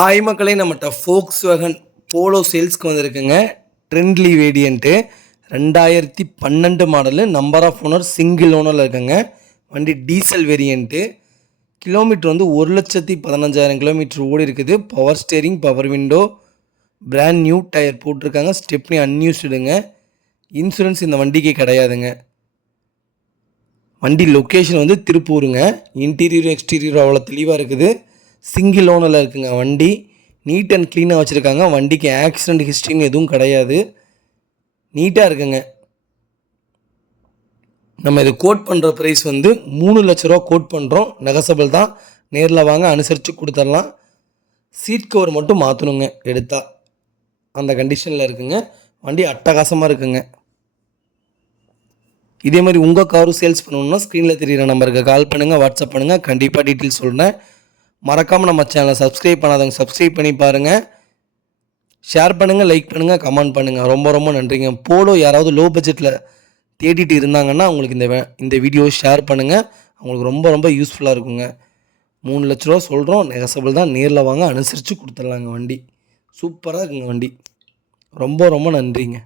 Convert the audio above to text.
Hi மக்களே, நம்மகிட்ட Volkswagen Polo சேல்ஸ்க்கு வந்திருக்குங்க. Trendline variant 2012 model, number of owner single ஓனரில் இருக்குங்க. வண்டி டீசல் வேரியண்ட்டு. கிலோமீட்டர் வந்து 1,15,000 கிலோமீட்டர் ஓடி இருக்குது. Power steering, power window, brand new tyre போட்டிருக்காங்க. ஸ்டெப்னி அன்யூஸ்டுங்க. இன்சூரன்ஸ் இந்த வண்டிக்கு கிடையாதுங்க. வண்டி லொக்கேஷன் வந்து திருப்பூருங்க. இன்டீரியர் எக்ஸ்டீரியர் அவ்வளோ தெளிவாக இருக்குது. சிங்கிள் ஓனரில் இருக்குங்க. வண்டி நீட் அண்ட் க்ளீனாக வச்சுருக்காங்க. வண்டிக்கு ஆக்சிடெண்ட் ஹிஸ்ட்ரின்னு எதுவும் கிடையாது. நீட்டாக இருக்குங்க. நம்ம இது கோட் பண்ணுற ப்ரைஸ் வந்து 3 லட்ச ரூபா கோட் பண்ணுறோம். நெகசபிள் தான். நேரில் வாங்க, அனுசரித்து கொடுத்துடலாம். சீட் கவர் மட்டும் மாற்றணுங்க எடுத்தால். அந்த கண்டிஷனில் இருக்குங்க. வண்டி அட்டகாசமாக இருக்குங்க. இதே மாதிரி உங்கள் காரும் சேல்ஸ் பண்ணணுன்னா ஸ்க்ரீனில் தெரிகிற நம்பருக்கு கால் பண்ணுங்கள், வாட்ஸ்அப் பண்ணுங்கள். கண்டிப்பாக டீட்டெயில்ஸ் சொல்கிறேன். மறக்காமல் நம்ம சேனலை சப்ஸ்கிரைப் பண்ணாதவங்க சப்ஸ்கிரைப் பண்ணி பாருங்கள். ஷேர் பண்ணுங்கள், லைக் பண்ணுங்கள், கமெண்ட் பண்ணுங்கள். ரொம்ப ரொம்ப நன்றிங்க. போலோ யாராவது லோ பட்ஜெட்டில் தேடிட்டு இருந்தாங்கன்னா அவங்களுக்கு இந்த வீடியோ ஷேர் பண்ணுங்கள். அவங்களுக்கு ரொம்ப ரொம்ப யூஸ்ஃபுல்லாக இருக்குங்க. 3 லட்ச ரூபா சொல்கிறோம். நெகசபிள் தான். நேரில் வாங்க, அனுசரித்து கொடுத்துடலாங்க. வண்டி சூப்பராக இருக்குங்க. வண்டி ரொம்ப ரொம்ப நன்றிங்க.